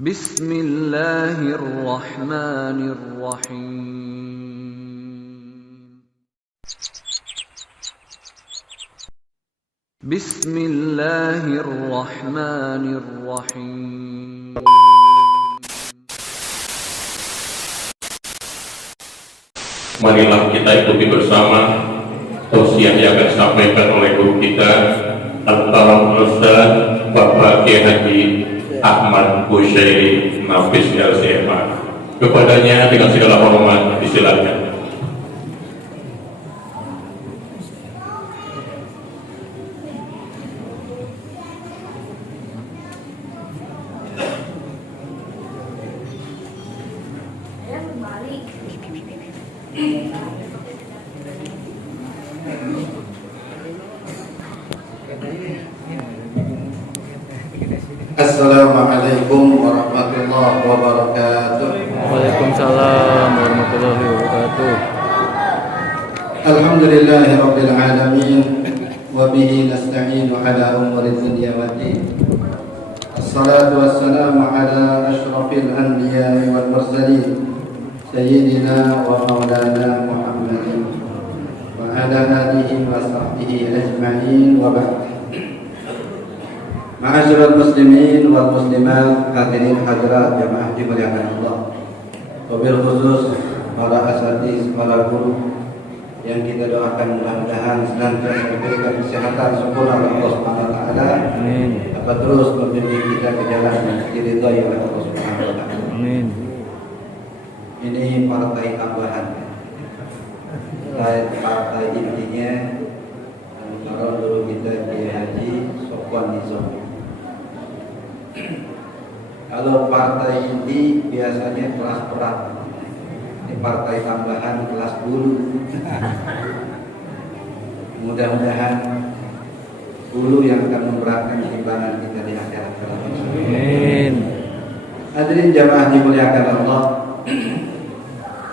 Bismillahirrahmanirrahim. Bismillahirrahmanirrahim. Marilah kita ikuti bersama tausiah yang akan disampaikan oleh guru kita Al-Talam Ustaz Bapak Kiai Haji Ahmad Busyairi Nafis LCMA. Kepadanya dengan segala hormat disilakan. Assalamualaikum warahmatullahi wabarakatuh. Waalaikumsalam warahmatullahi wabarakatuh. Alhamdulillahi rabbil alamin wa bihi nasta'inu ala umuri dunya waddin. Assalatu wassalamu ala asyrafil anbiya'i wal mursalin sayyidina wa maulana Muhammadin wa ala alihi wa sahbihi ajma'in wa ba'd. Ma'asyiral muslimin wal muslimat, hadirin hadirat jamaah dimuliakan Allah. Wabil khusus para asatiz, para guru yang kita doakan mudah-mudahan senantiasa diberikan kesehatan sempurna oleh Allah Subhanahu wa taala. Amin. Dapat terus membimbing kita ke jalan yang diridhai oleh Allah Subhanahu wa taala. Amin. Ini partai tambahan. Partai intinya kalau dulu kita Kiai Haji Sofwan Nizam. Kalau partai inti biasanya kelas berat, ini partai tambahan kelas bulu. Mudah-mudahan bulu yang akan memberatkan timbangan kita di akhirat. Amin. Hadirin jamaah dimuliakan Allah.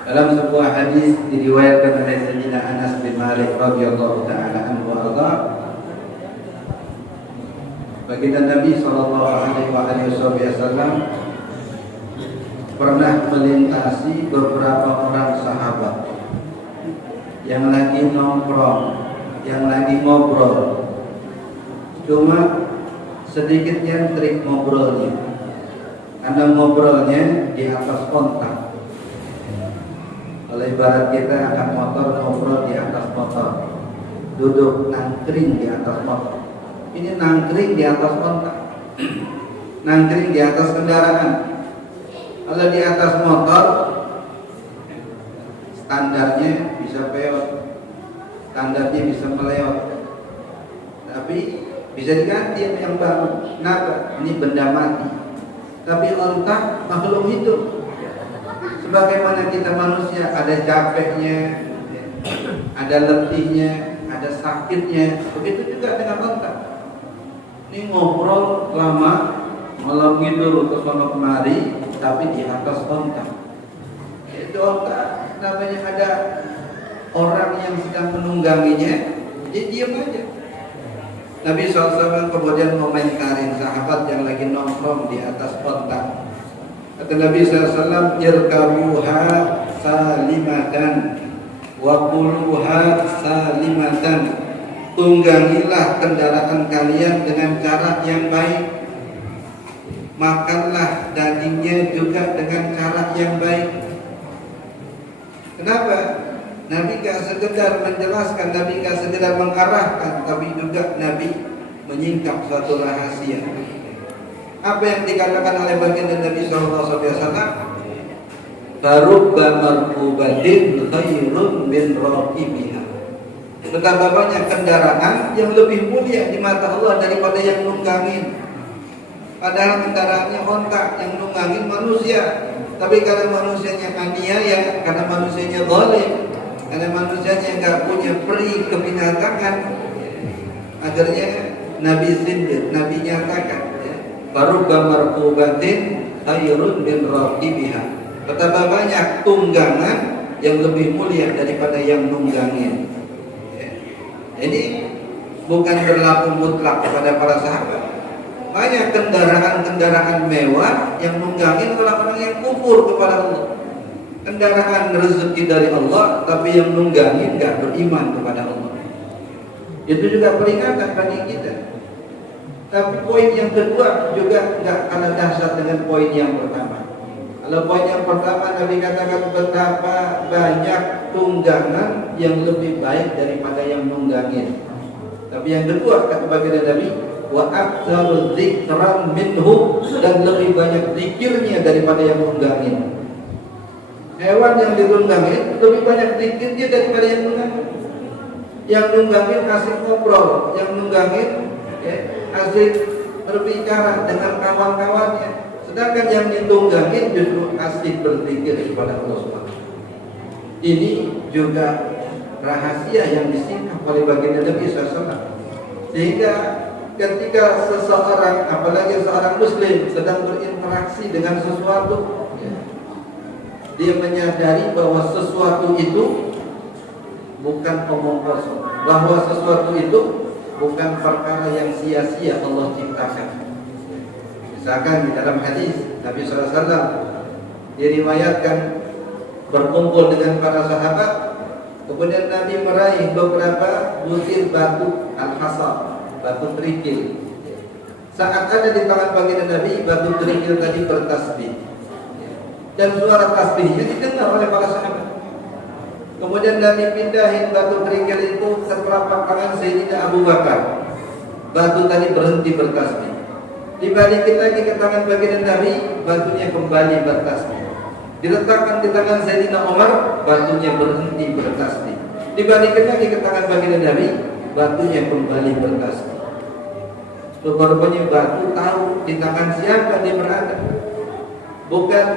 Dalam sebuah hadis diriwayatkan oleh Sayyidina Anas bin Malik radhiyallahu taala anhu warda, baginda Nabi sallallahu alaihi wasallam pernah melintasi beberapa orang sahabat yang lagi nongkrong, yang lagi ngobrol. Cuma sedikit yang trik ngobrolnya, karena ngobrolnya di atas kontak. Kalau ibarat kita akan motor, ngobrol di atas motor, duduk nangkring di atas motor. Ini nangkring di atas kontak, nangkring di atas kendaraan. Kalau di atas motor, standarnya bisa peot, standarnya bisa meleot, tapi bisa diganti yang baru. Kenapa? Ini benda mati. Tapi ontak makhluk hidup. Sebagaimana kita manusia, ada capeknya, ada letihnya, ada sakitnya. Begitu juga dengan ontak. Ini ngobrol lama, malam tidur ke sono kemari, tapi di atas ontak. Itu ontak namanya ada orang yang sedang menungganginya, dia diam aja. Nabi SAW kemudian komentarin sahabat yang lagi nongkrong di atas ontak. Kata Nabi SAW, irkabuha salimatan wa kuluha salimatan. Tunggangilah kendaraan kalian dengan cara yang baik, makanlah dagingnya juga dengan cara yang baik. Kenapa? Nabi gak sekedar menjelaskan, Nabi gak sekedar mengarahkan, tapi juga Nabi menyingkap suatu rahasia. Apa yang dikatakan oleh baginda Nabi SAW? Farubba markubatin khairun min raqibiha. Betapa banyak kendaraan yang lebih mulia di mata Allah daripada yang nunggangin. Padahal kendaraannya ontak, yang nunggangin manusia. Tapi karena manusianya aniaya, karena manusianya zalim, karena manusianya nggak punya peri kebinatangan, akhirnya Nabi sindir, Nabi nyatakan, farubba markubatin khairun min raqibiha. Betapa banyak tunggangan yang lebih mulia daripada yang nunggangin. Ini bukan berlaku mutlak kepada para sahabat. banyak kendaraan-kendaraan mewah yang nunggangin orang-orang yang kufur kepada Allah. Kendaraan rezeki dari Allah, tapi yang nunggangin nggak beriman kepada Allah. Itu juga peringatan bagi kita. Tapi poin yang kedua juga nggak kalah dahsyat dengan poin yang pertama. Kalau poin yang pertama Nabi katakan betapa banyak tunggangan yang lebih baik daripada yang nunggangin. Tapi yang kedua kata baginda Nabi, wa aktsaru dzikran minhu, dan lebih banyak zikirnya daripada yang nunggangin. Hewan yang ditunggangi lebih banyak zikirnya daripada yang nunggangin. Yang nunggangin asik ngobrol, yang nunggangin asik berbicara dengan kawan-kawannya. Sedangkan yang ditunggangin justru asik berzikir kepada Allah Subhanahu. Ini juga rahasia yang disingkap oleh baginda Nabi SAW. Sehingga ketika seseorang, apalagi seorang muslim sedang berinteraksi dengan sesuatu, dia menyadari bahwa sesuatu itu bukan omong kosong, bahwa sesuatu itu bukan perkara yang sia-sia Allah ciptakan. Misalkan di dalam hadis Nabi SAW diriwayatkan berkumpul dengan para sahabat, kemudian Nabi meraih beberapa butir batu al-hasa, batu kerikil. Saat ada di tangan baginda Nabi, batu kerikil tadi bertasbih, dan suara tasbihnya didengar oleh para sahabat. Kemudian Nabi pindahin batu kerikil itu ke telapak tangan Sayyidina Abu Bakar. Batu tadi berhenti bertasbih. Dibalikin lagi ke tangan baginda Nabi, batunya kembali bertasbih. Diletakkan di tangan Sayyidina Umar, batunya berhenti bertasbih. Dibalikin lagi ke tangan baginda Nabi, batunya kembali bertasbih. Rupanya batu tahu di tangan siapa dia berada. Bukan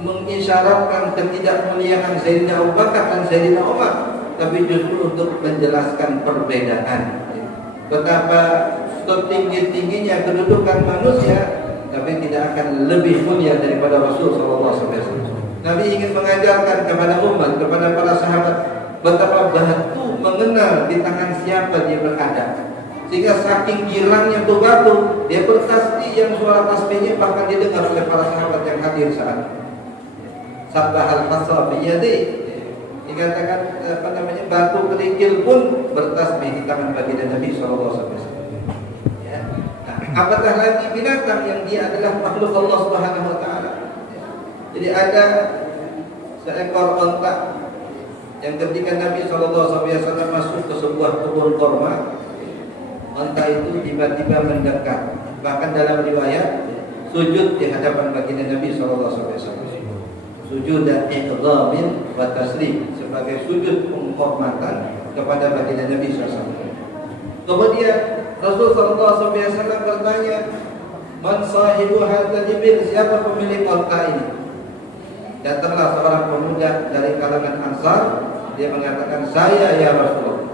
mengisyaratkan ketidakmuliaan Sayyidina Abu Bakar dan Sayyidina Umar, tapi justru untuk menjelaskan perbedaan. Betapa setinggi-tingginya kedudukan manusia, tapi tidak akan lebih mulia daripada Rasul SAW. Nabi ingin mengajarkan kepada umat, kepada para sahabat, betapa batu mengenal di tangan siapa dia berada. Sehingga saking girangnya tuh batu, dia bertasbih yang suara tasbihnya bahkan didengar oleh para sahabat yang hadir saat itu. Sabbahal hasa biyadi, dikatakan batu kerikil pun bertasbih di tangan baginda Nabi SAW. Ya. Nah, apatah lagi binatang yang dia adalah makhluk Allah Subhanahu Wa Taala. Jadi ada seekor onta yang ketika Nabi SAW masuk ke sebuah kebun korma, onta itu tiba-tiba mendekat. Bahkan dalam riwayat sujud di hadapan baginda Nabi SAW. Sujud dan iqdamin wa taslim, sebagai sujud penghormatan kepada baginda Nabi SAW. Kemudian Rasul SAW bertanya, man sahibu hadza ibil, siapa pemilik onta ini? Datanglah seorang pemuda dari kalangan Ansar, dia mengatakan, saya ya Rasulullah.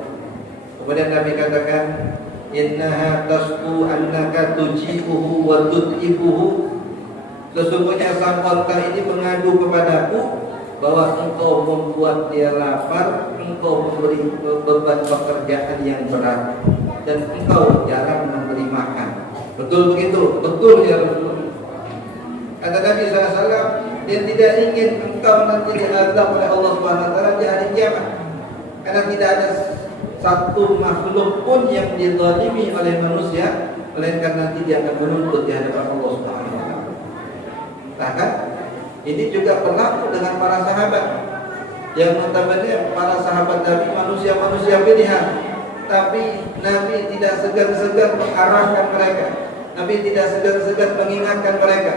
Kemudian Nabi katakan, innaha tasqu annaka tujibuhu wa tud'ibuhu, sesungguhnya sang onta ini mengadu kepadaku bahwa engkau membuat dia lapar, engkau memberi beban pekerjaan yang berat, dan engkau jarang memberi makan. Betul begitu? Betul ya Rasulullah. Kata Nabi SAW, dia tidak ingin engkau nanti diazab oleh Allah SWT di hari kiamat, karena tidak ada satu makhluk pun yang dizalimi oleh manusia, melainkan nanti dia akan menuntut di hadapan Allah SWT. Bahkan ini juga berlaku dengan para sahabat, yang notabene para sahabat Nabi manusia-manusia pilihan, tapi Nabi tidak segan-segan mengarahkan mereka, Nabi tidak segan-segan mengingatkan mereka.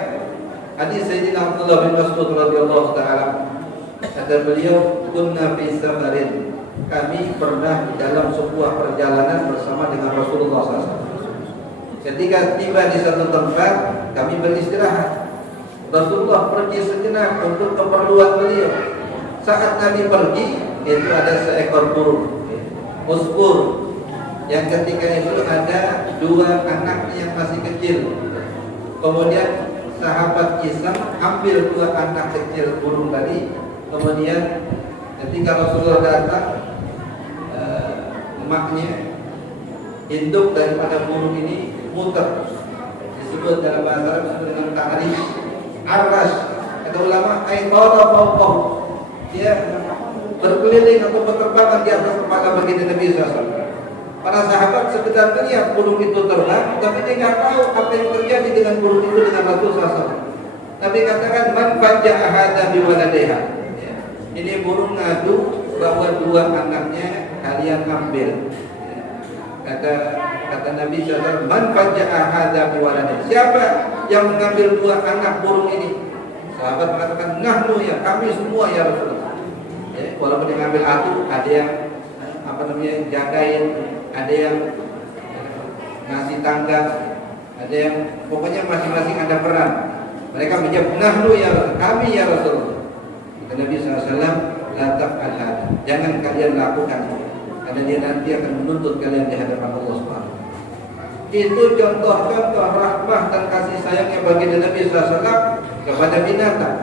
Hadis Sayyidina Abdullah bin Mas'ud radhiyallahu taala, kata beliau, kunna fi safarin, kami pernah dalam sebuah perjalanan bersama dengan Rasulullah SAW. Ketika tiba di satu tempat, kami beristirahat. Rasulullah pergi sejenak untuk keperluan beliau. Saat Nabi pergi, itu ada seekor burung, usfur, yang ketika itu ada dua anak yang masih kecil. Kemudian sahabat Islam ambil dua anak kecil burung tadi. Kemudian ketika Rasulullah datang, emaknya, induk daripada burung ini muter disebut dalam bahasa Arab disebut dengan ta'rif. Arras, kata ulama, aitara fawqahu, dia berkeliling atau berterbangan di atas kepala baginda Nabi SAW. Para sahabat sekedar melihat burung itu terbang, tapi dia nggak tahu apa yang terjadi dengan burung itu dengan Rasul SAW. Nabi katakan, man faja'a hadza biwaladeha. Ini burung ngadu bahwa dua anaknya kalian ambil. Kata Nabi SAW, man faja'a hadza biwaladeha. Siapa yang mengambil dua anak burung ini? Sahabat mengatakan, nahnu ya, kami semua ya Rasulullah. Walaupun yang ambil satu, ada yang jagain, ada yang ngasih tangga, ada yang pokoknya masing-masing ada peran. Mereka menjawab, nahnu ya Rasul, kami ya Rasulullah. Kata Nabi SAW, la taf'al hadza, jangan kalian lakukan, karena dia nanti akan menuntut kalian di hadapan Allah Subhanahu. Itu contoh-contoh rahmah dan kasih sayangnya baginda Nabi SAW kepada binatang.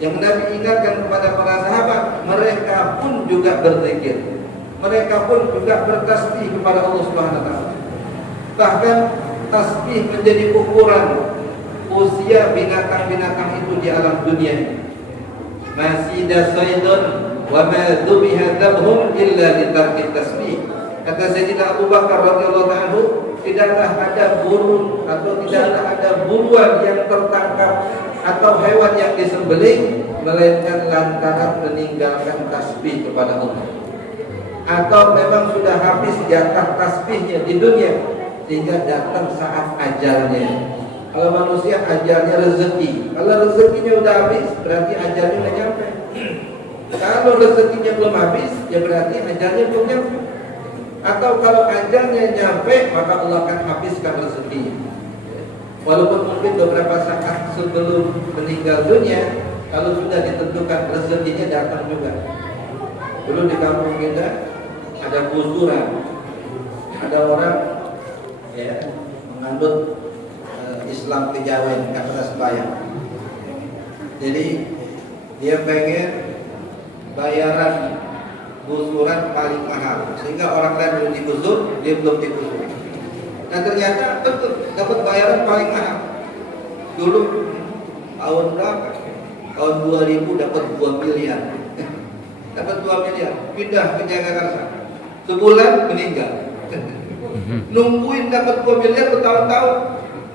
Yang Nabi ingatkan kepada para sahabat, mereka pun juga berzikir, mereka pun juga bertasbih kepada Allah Subhanahu wa taala. Bahkan tasbih menjadi ukuran usia binatang-binatang itu di alam dunia ini. Masida saydun wa ma dhubiha dhabhum illa li tarki tasbih. Kata Sayyidina Abu Bakar radhiyallahu anhu, tidaklah ada burung atau tidaklah ada buruan yang tertangkap atau hewan yang disembelih melainkan lantaran meninggalkan tasbih kepada Allah, atau memang sudah habis jatah tasbihnya di dunia sehingga datang saat ajalnya. Kalau manusia ajalnya rezeki, kalau rezekinya udah habis berarti ajalnya udah nyampe. Kalau rezekinya belum habis ya berarti ajalnya belum nyampe. Atau kalau ajalnya nyampe maka Allah akan habiskan rezekinya. Walaupun mungkin beberapa saat sebelum meninggal dunia, kalau sudah ditentukan rezekinya datang juga. Dulu di kampung kita ada kusuran, ada orang ya menganut Islam kejawen, nggak pernah sembahyang. Jadi dia pengen bayaran kusuran paling mahal, sehingga orang lain belum digusur, dia belum digusur. Nah ternyata betul dapat bayaran paling mahal. Dulu tahun berapa? Tahun 2000 dapat 2 miliar. Dapat 2 miliar, pindah ke Jakarta. Sebulan meninggal. Nungguin dapat 2 miliar bertahun-tahun.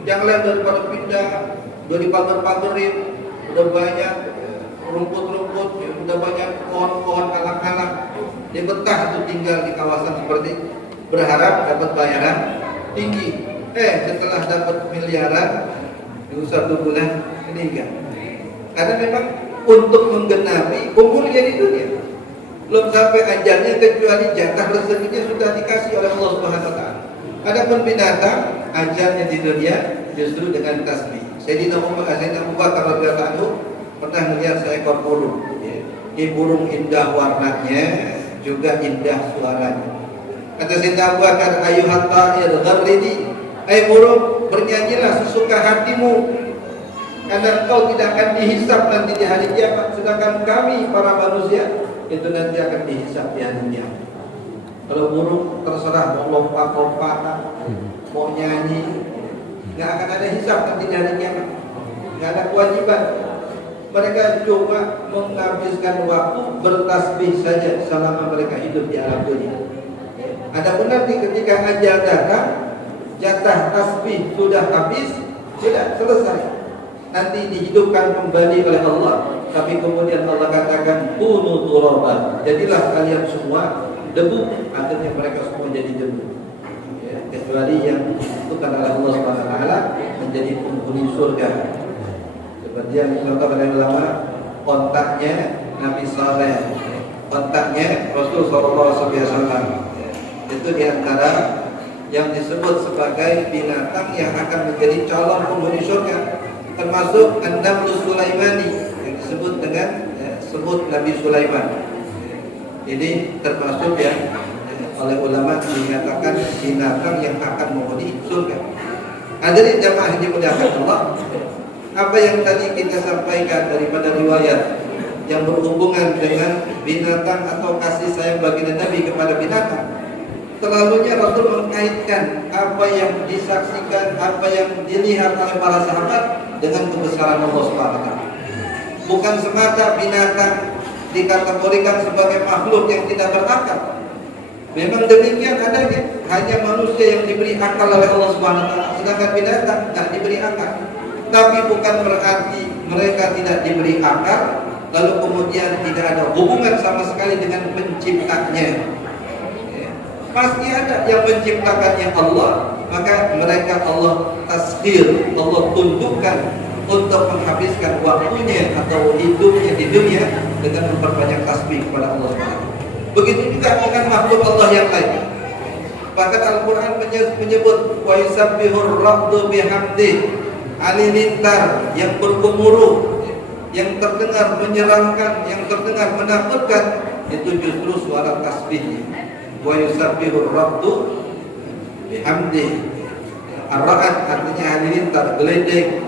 Yang lain daripada pindah, udah dipager-pagerin, udah banyak rumput-rumput, udah banyak pohon-pohon alang-alang. Dia betah tuh tinggal di kawasan seperti berharap dapat bayaran tinggi. Setelah dapat miliaran, di 1 bulan meninggal. Karena memang untuk menggenapi umurnya di dunia, belum sampai ajalnya kecuali jatah rezekinya sudah dikasih oleh Allah Subhanahu wa taala. Adapun binatang ajalnya di dunia justru dengan tasbih. Sayyidina Abu Bakar radhiyallahu anhu pernah melihat seekor burung. Ini burung indah warnanya, juga indah suaranya. Kata Sayyidina Abu Bakar, ayuhat ta'ir gharridi, burung bernyanyilah sesuka hatimu, karena engkau tidak akan dihisap nanti di hari kiamat, sedangkan kami para manusia itu nanti akan dihisap di hari kiamat. Kalau burung terserah mau lompat-lompatan, mau nyanyi, nggak akan ada hisap nanti di hari kiamat, nggak ada kewajiban. Mereka cuma menghabiskan waktu bertasbih saja selama mereka hidup di alam dunia. Adapun nanti ketika ajal datang, jatah tasbih sudah habis, sudah selesai. Nanti dihidupkan kembali oleh Allah. Tapi kemudian Allah katakan kunu turaba, jadilah kalian semua debu. Akhirnya mereka semua jadi debu. Kecuali yang ditentukan oleh Allah Subhanahu wa taala menjadi penghuni surga. Seperti yang dicontohkan oleh ulama, kontaknya Nabi Saleh, kontaknya Rasul sallallahu alaihi wasallam. Itu diantara yang disebut sebagai binatang yang akan menjadi calon penghuni surga, termasuk An-Namlu Sulaimani yang disebut dengan sebut Nabi Sulaiman. Ini termasuk yang oleh ulama dinyatakan binatang yang akan menghuni surga. Hadirin jamaah yang dimuliakan Allah, apa yang tadi kita sampaikan daripada riwayat yang berhubungan dengan binatang atau kasih sayang baginda Nabi kepada binatang, selalunya Rasul mengkaitkan apa yang disaksikan, apa yang dilihat oleh para sahabat dengan kebesaran Allah Subhanahu wa taala. Bukan semata binatang dikategorikan sebagai makhluk yang tidak berakal. Memang demikian adanya, hanya manusia yang diberi akal oleh Allah Subhanahu wa taala, sedangkan binatang tidak diberi akal. Tapi bukan berarti mereka tidak diberi akal lalu kemudian tidak ada hubungan sama sekali dengan penciptanya. Pasti ada yang menciptakannya Allah, maka mereka Allah taskhir, Allah tundukkan untuk menghabiskan waktunya atau hidupnya di dunia dengan memperbanyak tasbih kepada Allah Subhanahu. Begitu juga dengan makhluk Allah yang lain. Bahkan Al-Quran menyebut wa yusabbihur rabbu bihamdi, halilintar yang bergemuruh, yang terdengar menyeramkan, yang terdengar menakutkan, itu justru suara tasbihnya. Wa yusabbihur rabbu bihamdi. Ar-ra'ad artinya halilintar, geledek.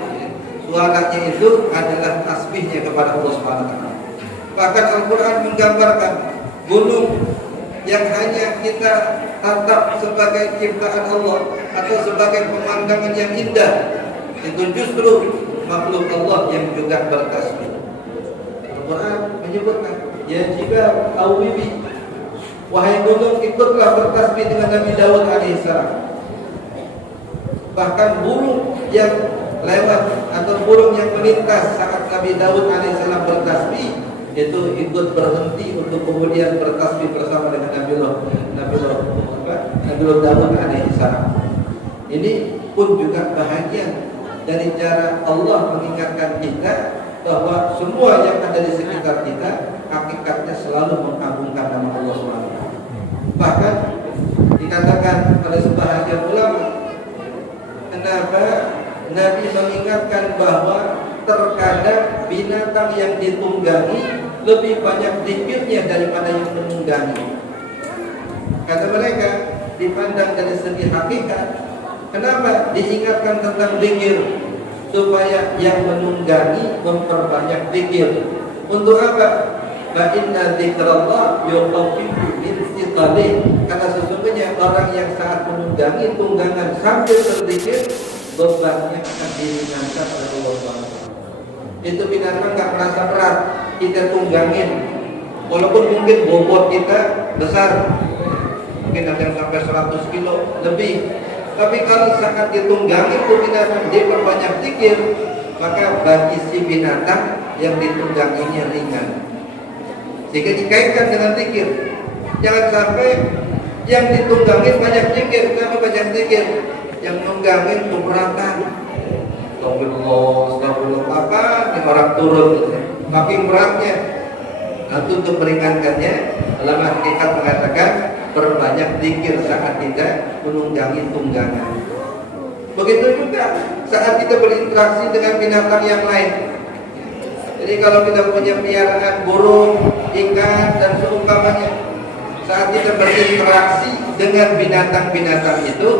Suaranya itu adalah tasbihnya kepada Allah Subhanahu wa taala. Bahkan Al-Quran menggambarkan gunung yang hanya kita tatap sebagai ciptaan Allah atau sebagai pemandangan yang indah, itu justru makhluk Allah yang juga bertasbih. Al-Quran menyebutkan, ya jika awibi, wahai gunung ikutlah bertasbih dengan Nabi Daud alaihissalam. Bahkan burung yang lewat atau burung yang melintas saat Nabi Daud alaihissalam bertasbih itu ikut berhenti untuk kemudian bertasbih bersama dengan Nabi Daud alaihissalam. Ini pun juga bahagian dari cara Allah mengingatkan kita bahwa semua yang ada di sekitar kita hakikatnya selalu mengagungkan nama Allah SWT. Bahkan dikatakan oleh sebahagian ulama, kenapa Nabi mengingatkan bahwa terkadang binatang yang ditunggangi lebih banyak zikirnya daripada yang menunggangi. Kata mereka, dipandang dari segi hakikat, kenapa diingatkan tentang zikir? Supaya yang menunggangi memperbanyak zikir. Untuk apa? Fa inna dzikrallah yukhaffifu min thiqalih. Karena sesungguhnya orang yang saat menunggangi tunggangan sambil berzikir, bebannya akan diringankan oleh Allah SWT. Itu binatang nggak merasa berat kita tunggangin, walaupun mungkin bobot kita besar, mungkin ada yang sampai 100 kilo lebih. Tapi kalau saat ditunggangi itu binatang dia berbanyak zikir, maka bagi si binatang yang ditungganginya ringan. Jika dikaitkan dengan zikir, jangan sampai yang ditunggangi banyak zikir. Kenapa banyak zikir? Yang menunggangin keberatan. Astagfirullah, apa? Ini orang turun, tapi beratnya. Nanti untuk meringankannya, ulama hakikat mengatakan berbanyak zikir saat tidak menunggangi tunggangan. Begitu juga saat kita berinteraksi dengan binatang yang lain. Jadi kalau kita punya piaraan burung, ikan dan seumpamanya, saat kita berinteraksi dengan binatang-binatang itu,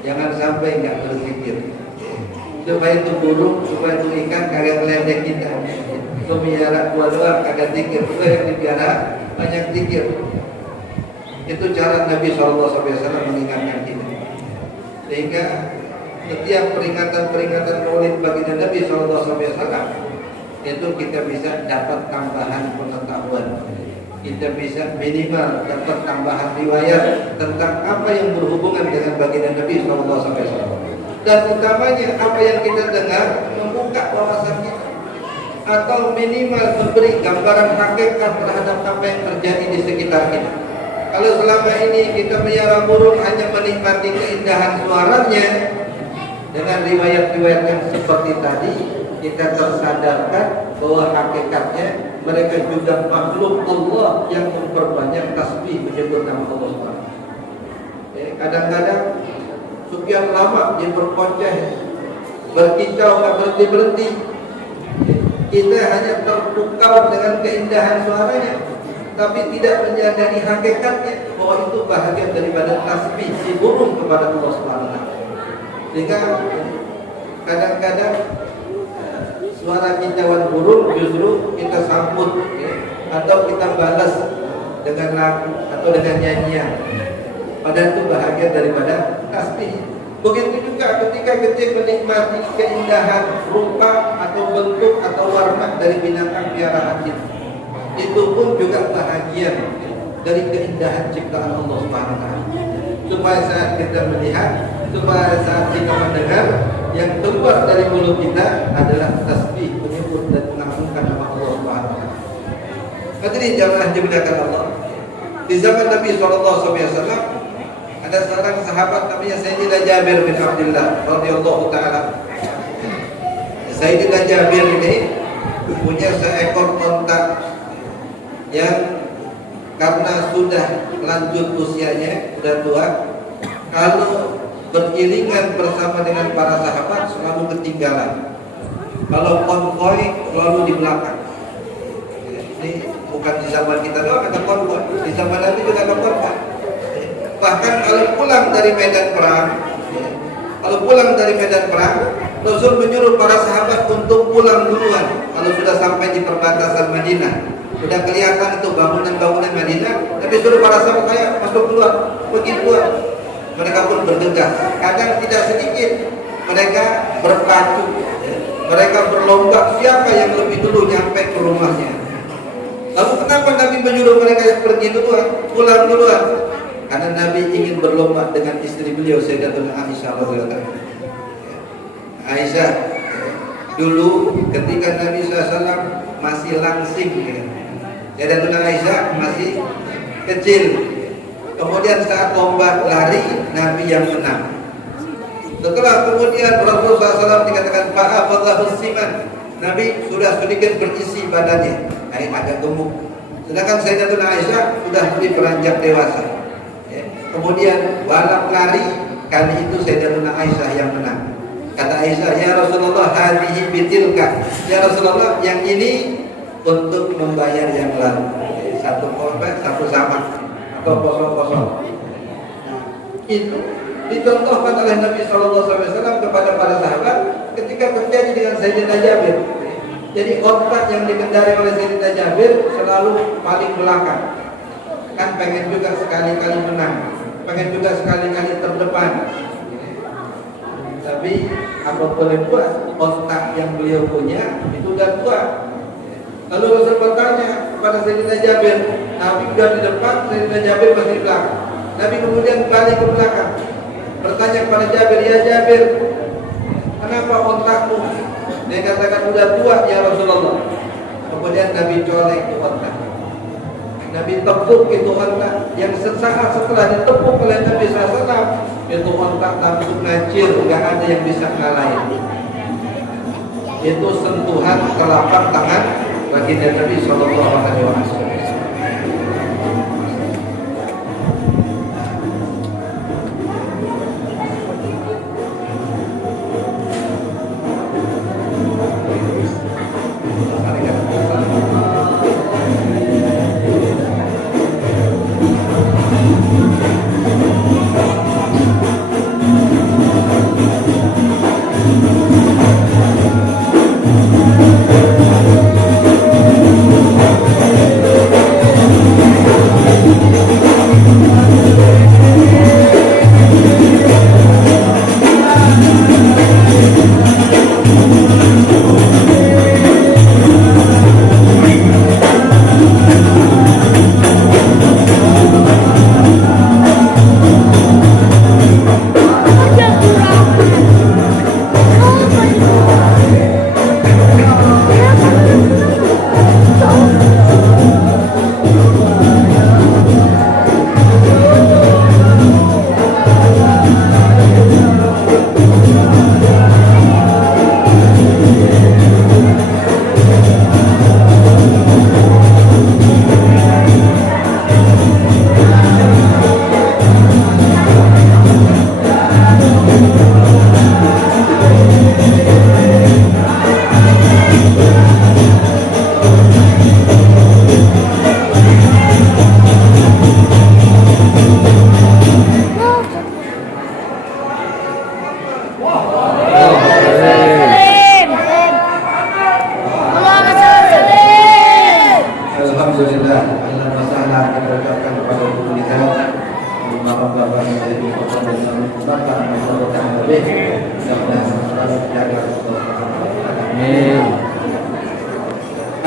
jangan sampai nggak berzikir. Supaya itu burung, supaya itu ikan kagak meledek kita. Itu piara dua-dua kagak zikir, itu yang dipiara banyak zikir. Itu cara Nabi SAW mengingatkan kita. Sehingga setiap peringatan-peringatan Maulid baginda Nabi SAW itu kita bisa dapat tambahan pengetahuan. Kita bisa minimal dapat tambahan riwayat tentang apa yang berhubungan dengan baginda Nabi SAW. Dan utamanya apa yang kita dengar membuka wawasan kita, atau minimal memberi gambaran hakikat terhadap apa yang terjadi di sekitar kita. Kalau selama ini kita melihara burung hanya menikmati keindahan suaranya, dengan riwayat-riwayat yang seperti tadi, kita tersadarkan bahwa hakikatnya mereka juga makhluk Allah yang memperbanyak tasbih menyebut nama Allah SWT. Kadang-kadang sekian lama dia berkoceh, berkicau, nggak berhenti-berhenti. Kita hanya terpukau dengan keindahan suaranya, tapi tidak menyadari hakikatnya bahwa itu bahagian daripada tasbih si burung kepada Allah SWT. Sehingga kadang-kadang suara kicauan burung justru kita sambut, atau kita balas dengan lagu atau dengan nyanyian. Padahal itu bahagian daripada tasbih. Begitu juga ketika kita menikmati keindahan rupa atau bentuk atau warna dari binatang piaraan itu pun juga bahagian dari keindahan ciptaan Allah Subhanahu wa taala. Supaya saat kita melihat, supaya saat kita mendengar, yang keluar dari mulut kita adalah tasbih, menyebut dan mengagungkan nama Allah Subhanahu wa taala. Hadirin jamaah dimuliakan Allah. Di zaman Nabi SAW ada seorang sahabat namanya Sayyidina Jabir bin Abdullah radhiyallahu taala. Sayyidina Jabir ini punya seekor onta yang karena sudah lanjut usianya, sudah tua, kalau beriringan bersama dengan para sahabat selalu ketinggalan. Kalau konvoy selalu di belakang. Ini bukan di zaman kita doang ada konvoy, di zaman Nabi juga ada konvoy. Bahkan kalau pulang dari medan perang, Rasul menyuruh para sahabat untuk pulang duluan. Kalau sudah sampai di perbatasan Madinah, sudah kelihatan itu bangunan-bangunan Madinah, tapi suruh para sahabat saya masuk duluan, pergi duluan. Mereka pun bergegas. Kadang tidak sedikit mereka berpacu, mereka berlomba siapa yang lebih dulu nyampe ke rumahnya. Lalu kenapa Nabi menyuruh mereka pergi duluan, pulang duluan? Karena Nabi ingin berlomba dengan istri beliau Sayyidatuna Aisyah radhiyallahu anha. Aisyah dulu ketika Nabi SAW masih langsing, Sayyidatuna Aisyah masih kecil. Kemudian saat lomba lari Nabi yang menang. Setelah kemudian Rasulullah SAW dikatakan fa'afadlahu siman, Nabi sudah sedikit berisi badannya, agak gemuk. Sedangkan Sayyidatuna Aisyah sudah lebih beranjak dewasa. Kemudian balap lari, kali itu Sayyidatuna Aisyah yang menang. Kata Aisyah, ya Rasulullah, hadhihi bitilka. Ya Rasulullah, yang ini untuk membayar yang lalu. Satu korban, satu sama, atau kosong-kosong. Itu dicontohkan oleh Nabi SAW kepada para sahabat ketika terjadi dengan Sayyidina Jabir. Jadi onta yang dikendari oleh Sayyidina Jabir selalu paling belakang. Kan pengen juga sekali-kali menang, pengen juga sekali-kali terdepan. Tapi apa boleh buat, onta yang beliau punya itu udah tua. Lalu Rasul bertanya kepada Sayyidina Jabir, Nabi sudah di depan, Sayyidina Jabir masih di belakang. Nabi kemudian balik ke belakang, bertanya kepada Jabir, ya Jabir, kenapa ontamu? Dia katakan udah tua ya Rasulullah. Kemudian Nabi colek ke onta. Nabi tepuk itu onta, yang sesaat setelah ditepuk oleh Nabi SAW, itu onta langsung ngacir, nggak ada yang bisa ngalahin. Itu sentuhan telapak tangan baginda Nabi SAW.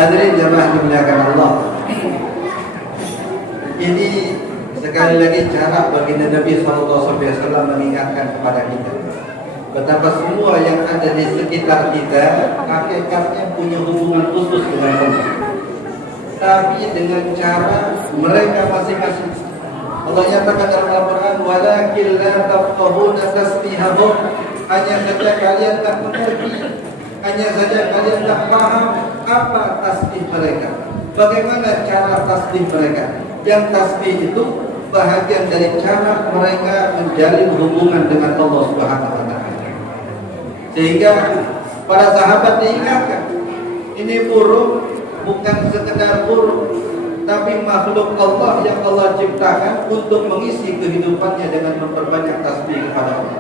Hadirin jamaah dimuliakan Allah. Ini sekali lagi cara baginda Nabi SAW mengingatkan kepada kita betapa semua yang ada di sekitar kita hakikatnya punya hubungan khusus dengan Allah, tapi dengan cara mereka masing-masing. Allah nyatakan dalam Al-Quran, walakin la tafqahuna tasbihahum, hanya saja kalian tak mengerti, hanya saja kalian tak paham apa tasbih mereka, bagaimana cara tasbih mereka. Yang tasbih itu bahagian dari cara mereka menjalin hubungan dengan Allah Subhanahu wa Ta'ala. Sehingga para sahabat diingatkan, ini burung bukan sekedar burung, tapi makhluk Allah yang Allah ciptakan untuk mengisi kehidupannya dengan memperbanyak tasbih kepada Allah.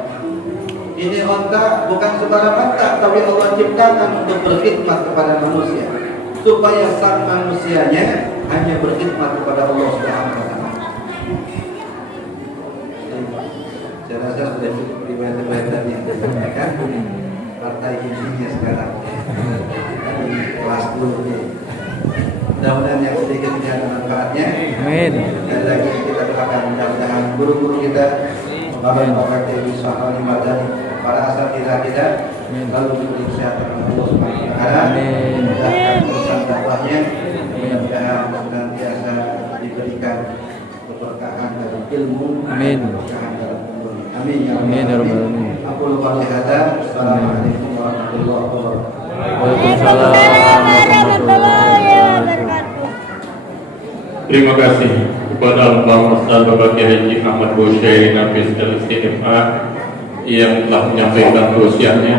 Ini onta bukan sembarang onta, tapi Allah ciptakan untuk berkhidmat kepada manusia, supaya sang manusianya hanya berkhidmat kepada Allah Subhanahu wa Ta'ala. Saya rasa sudah cukup riwayat-riwayat tadi, kan? Partai intinya sekarang di kelas 10 ini. Mudah-mudahan yang sedikit ini ada manfaatnya. Amin. Dan lagi kita doakan mudah-mudahan guru-guru kita, bapak-bapak Dewi Sahali Madani, para asatidzah kita lalu diberi kesehatan Allah Subhanahu wa Ta'ala. Amin. Mudahkan urusan dakwahnya, mudah-mudahan senantiasa diberikan keberkahan dari ilmu, Amin. keberkahan dalam umur. Amin ya Amin ya rabbal alamin. Aku lupa lihat. Assalamualaikum warahmatullahi wabarakatuh. Waalaikumsalam warahmatullahi wabarakatuh. Terima kasih kepada Bapak Ustaz Bapak Kiai Haji Ahmad Busyairi Nafis LCMA yang telah menyampaikan tausiahnya.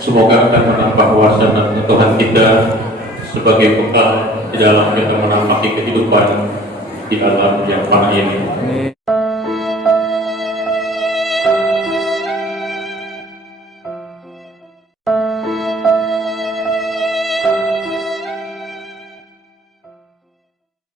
Semoga akan menambah wawasan dan pengetahuan kita sebagai bekal di dalam kita menapaki kehidupan di alam yang fana ini. Amin.